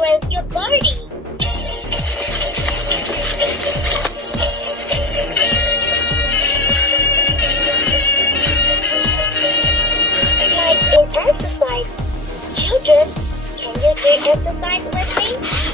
Rescue Party. Like in exercise. Children, can you do exercise with me?